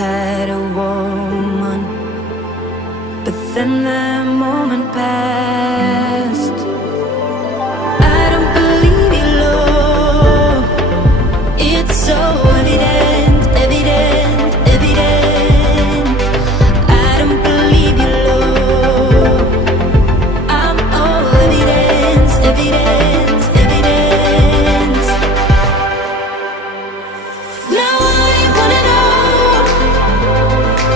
had a woman, but then that moment passed. I don't believe you, Lord. It's so evident, evident, evident. I don't believe you, Lord. I'm all evidence, evidence, evidence. Now I wanna know,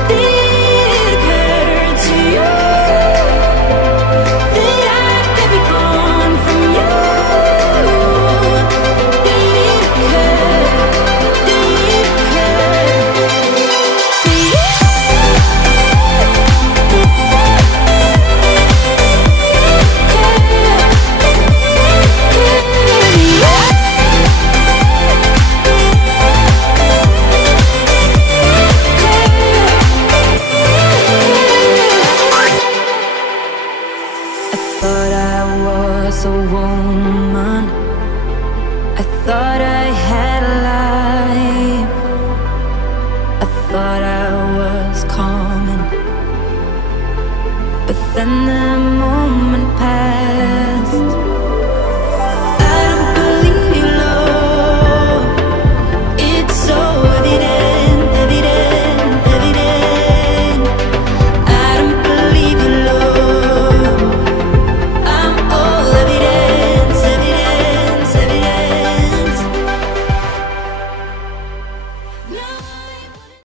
did it occur to you that I could be born from you? Did it occur? Did it occur? I thought I was a woman. I thought I had a life. I thought I was common, but then the